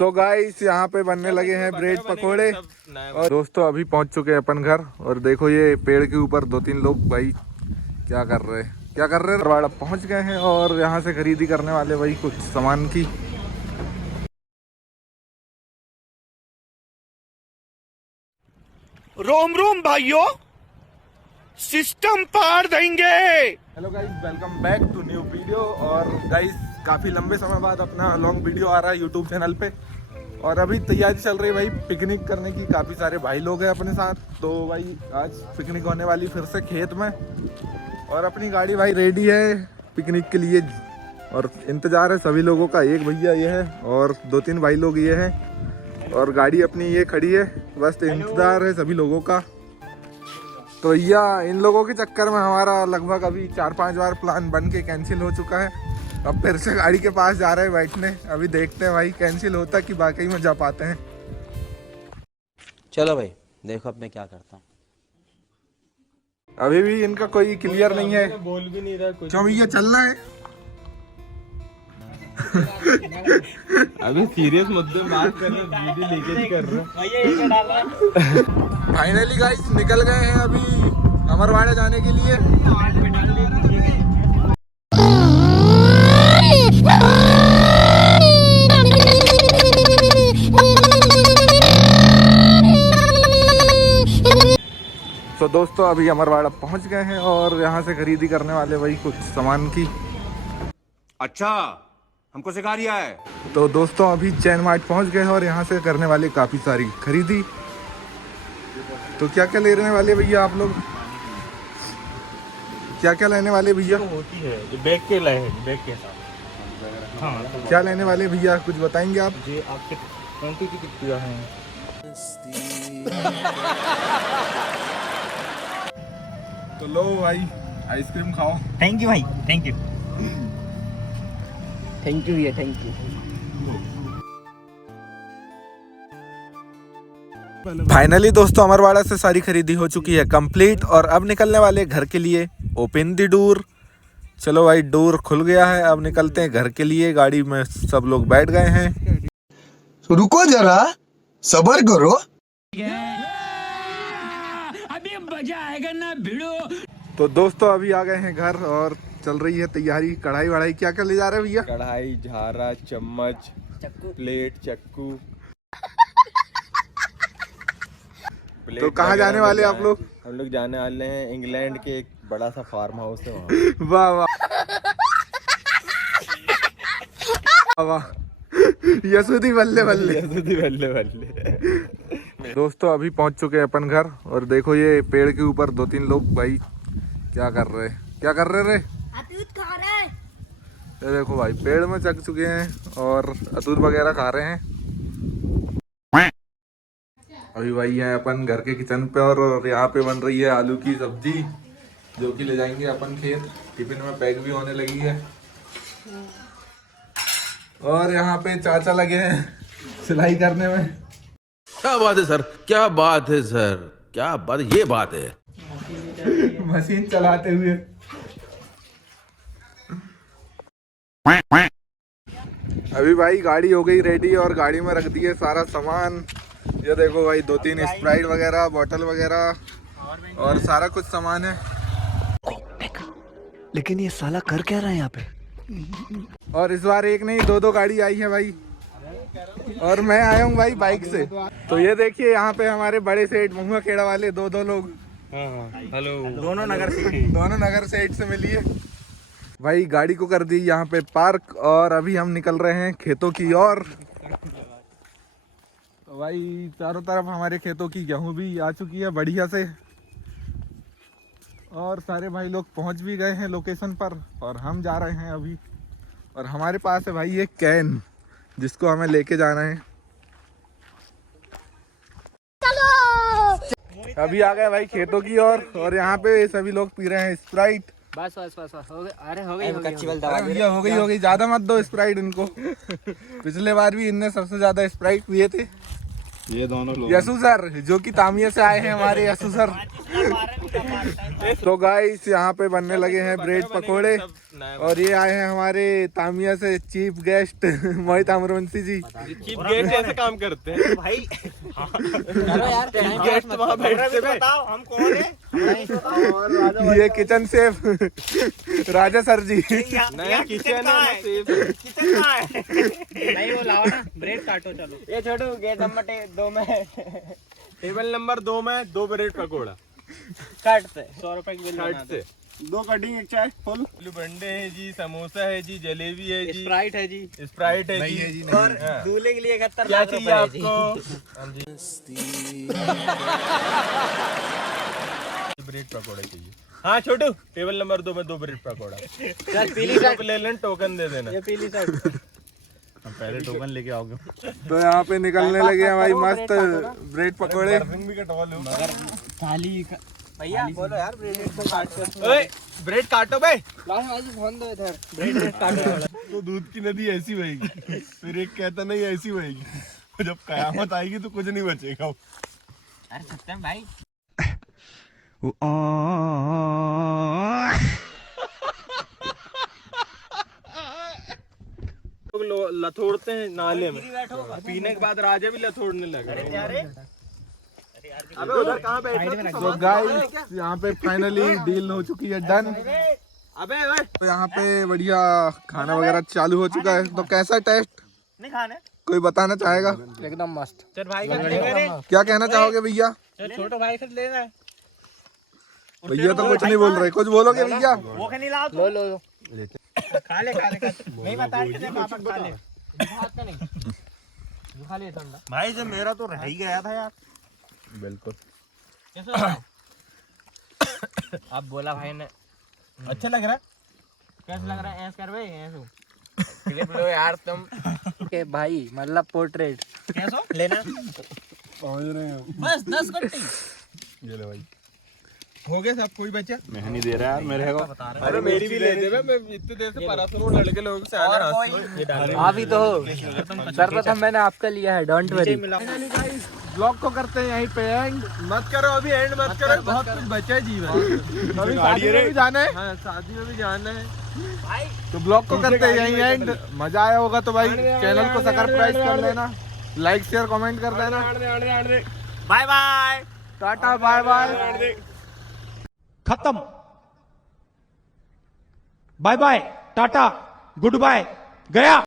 तो गाइस यहाँ पे बनने लगे हैं ब्रेड पकोड़े। और दोस्तों अभी पहुंच चुके हैं अपन घर। और देखो ये पेड़ के ऊपर 2-3 लोग भाई क्या कर रहे हैं रवाड़ा पहुंच गए हैं और यहाँ से खरीदी करने वाले भाई कुछ सामान की। रोम रोम भाइयों, सिस्टम पार देंगे। Hello guys, welcome back to new video. और गाइस काफ़ी लंबे समय बाद अपना लॉन्ग वीडियो आ रहा है यूट्यूब चैनल पे। और अभी तैयारी चल रही है भाई पिकनिक करने की। काफ़ी सारे भाई लोग हैं अपने साथ। तो भाई आज पिकनिक होने वाली फिर से खेत में। और अपनी गाड़ी भाई रेडी है पिकनिक के लिए। और इंतज़ार है सभी लोगों का। एक भैया ये है और 2-3 भाई लोग ये हैं। और गाड़ी अपनी ये खड़ी है, बस इंतज़ार है सभी लोगों का। तो भैया इन लोगों के चक्कर में हमारा लगभग अभी 4-5 बार प्लान बन के कैंसिल हो चुका है। अब फिर से गाड़ी के पास जा रहे हैं बैठने। अभी देखते हैं भाई कैंसिल होता कि वाकई में जा पाते हैं। चलो भाई देखो अब मैं क्या करता हूँ। अभी भी इनका कोई क्लियर नहीं है। बोल भी नहीं रहा कुछ। क्यों भैया चलना है? अभी सीरियस मुद्दे बात कर रहे, वीडियो लीकेज कर रहे। फाइनली गाइस निकल गए हैं अभी अमरवाड़ा जाने के लिए। तो दोस्तों अभी अमरवाड़ा पहुंच गए हैं और यहाँ से खरीदी करने वाले वही कुछ सामान की। अच्छा, हमको सिखा रिया है। तो दोस्तों अभी चैन मार्ट पहुंच गए हैं और यहाँ से करने वाले काफ़ी सारी खरीदी। तो क्या क्या लेने वाले भैया आप लोग? क्या क्या लेने वाले भैया? होती है जो बैग के लाए हैं, बैग के साथ। हाँ तो क्या लेने वाले भैया कुछ बताएंगे आप? ये आपके क्वांटिटी कितना है? तो लो भाई आइसक्रीम खाओ। थैंक यू भाई, थैंक यू। थैंक यू भैया, थैंक यू। फाइनली दोस्तों अमरवाड़ा से सारी खरीदी हो चुकी है कंप्लीट। और अब निकलने वाले घर के लिए। Open the door. चलो भाई डोर खुल गया है, अब निकलते हैं घर के लिए। गाड़ी में सब लोग बैठ गए हैं। रुको जरा, सब्र करो। अभी मजा आएगा ना भिड़ो। तो दोस्तों अभी आ गए हैं घर और चल रही है तैयारी। कढ़ाई वढ़ाई क्या क्या ले जा रहे हैं भैया? कढ़ाई, झारा, चम्मच, प्लेट, चक्कू। तो कहाँ जाने वाले आप लोग? हम लोग जाने वाले हैं इंग्लैंड के एक बड़ा सा फार्म हाउस है वहाँ। वाह वाह वाह, यशुदी बल्ले बल्ले। बल्ले बल्ले। दोस्तों अभी पहुंच चुके हैं अपन घर। और देखो ये पेड़ के ऊपर 2-3 लोग भाई क्या कर रहे रे? अतूत खा रहा है। ये देखो भाई पेड़ में चढ़ चुके हैं और अतूत वगैरह खा रहे हैं। अभी भाई है अपन घर के किचन पे। और यहाँ पे बन रही है आलू की सब्जी जो कि ले जाएंगे अपन खेत। टिफिन में पैक भी होने लगी है। और यहाँ पे चाचा लगे हैं सिलाई करने में। क्या बात है सर, क्या बात है सर, क्या बात, ये बात है। मशीन चलाते हुए। अभी भाई गाड़ी हो गई रेडी और गाड़ी में रख दिए सारा सामान। ये देखो भाई 2-3 स्प्राइट वगैरह, बॉटल वगैरह और सारा कुछ सामान है। लेकिन ये साला कर क्या रहा है यहाँ पे? और इस बार एक नहीं 2-2 गाड़ी आई है भाई। और मैं आया हूँ भाई बाइक से। तो ये देखिए यहाँ पे हमारे बड़े सेठ महुआ खेड़ा वाले 2-2 लोग। हेलो। दोनों नगर सेठ से मिलिए। भाई गाड़ी को कर दी यहाँ पे पार्क। और अभी हम निकल रहे हैं खेतों की ओर। तो भाई चारों तरफ हमारे खेतों की गेहूं भी आ चुकी है बढ़िया से। और सारे भाई लोग पहुंच भी गए हैं लोकेशन पर। और हम जा रहे हैं अभी। और हमारे पास है भाई एक कैन जिसको हमें लेके जाना है। चलो अभी आ गए भाई खेतों की ओर। और यहाँ पे सभी लोग पी रहे हैं स्प्राइट। बस हो गए। अरे हो गई भैया हो गई ज्यादा मत दो स्प्राइट इनको। पिछले बार भी इनने सबसे ज्यादा स्प्राइट पिए थे। ये दोनों लोग यसु सर जो कि तामिया से आए हैं हमारे यसु सर। तो गाइस यहाँ पे बनने लगे हैं ब्रेड पकोड़े और ये आए हैं हमारे तामिया से चीफ गेस्ट मोहित अमरवंशी जी। चीफ गेस्ट ऐसे काम करते हैं भाई। गेस्ट वहाँ बैठते बताओ हम कौन है। ये किचन शेफ राजा सर जी। नया किचन है। नहीं वो लाओ ना, ब्रेड काटो चलो। ये छोड़ो, गेट नंबर 2 में टेबल नंबर 2 में 2 ब्रेड पकोड़ा कट से 100 रुपए की बिल बना कट से। 2 कटिंग एक चाय फुल। आलू बंडे है जी, समोसा है जी, जलेबी है जी, स्प्राइट है जी, स्प्राइट है जी, और दूल्हे के लिए 71 क्या लाख चाहिए रुपए है जी। आपको? ब्रेड पकोड़ा चाहिए। हाँ छोटू, टेबल नंबर 2 में 2 ब्रेड पकोड़ा। चल पीली शर्ट ले लें, टोकन दे देना। ये पीली शर्ट पहले टोकन लेके आओगे। तो यहाँ पे निकलने लगे हमारी मस्त ब्रेड पकोड़े। भी कटवा लो। थाली भैया बोलो यार, ब्रेड को काट के ओए ब्रेड काटो भाई। लास्ट भाई जी फोन दो इधर, ब्रेड काटो। तो दूध की नदी ऐसी बहेगी, फिर एक कहता नहीं ऐसी बहेगी। जब कयामत आएगी तो कुछ नहीं बचेगा। अरे सत्यम भाई लोग लथोड़ते हैं नाले में, पीने के बाद राजा भी लथोड़ने लगे। अबे उधर कहाँ बैठे? तो गाइस यहाँ पे फाइनली डील हो चुकी है, डन। अबे तो यहाँ पे बढ़िया खाना वगैरह चालू हो चुका है। तो कैसा टेस्ट नहीं खाने, कोई बताना चाहेगा? एकदम मस्त। चल भाई का क्या कहना चाहोगे भैया? छोटो भाई से लेना है। भैया तो कुछ नहीं बोल रहे, कुछ बोलोगे भैया? वो के नहीं लाओ, लो लो लो खा ले नहीं बता के पापा खा ले। भात का नहीं खा ले ठंडा भाई जब मेरा तो रह ही गया था यार। बिल्कुल। अब बोला भाई ने अच्छा लग रहा है। कैसा लग रहा है? ऐसे कर भाई, ऐसे क्लिप लो यार तुम के भाई, मतलब पोर्ट्रेट कैसो लेना। पहुंच रहे हैं बस 10 घंटे ये ले भाई। हो गया सब, कोई बचा? मैं नहीं दे रहा यार मेरे को। अरे मेरी भी ले दे। मैं इतने देर से परासुर लड़के लोगों से आने आप ही तो हो। सर्वप्रथम मैंने आपका लिया है, डोंट वरी। ब्लॉग को करते हैं यहीं पे एंड। मत करो अभी, एंड मत करो, बहुत कुछ बचा है जीवन। अभी शादी में भी जाना है। हाँ शादी में भी जाना है। तो ब्लॉग को करते हैं यहीं एंड। मजा आया होगा तो भाई चैनल को सब्सक्राइब कर लेना, लाइक शेयर कमेंट कर देना। Bye bye, ta-ta bye bye. खत्म। Bye bye, ta-ta, goodbye, गया।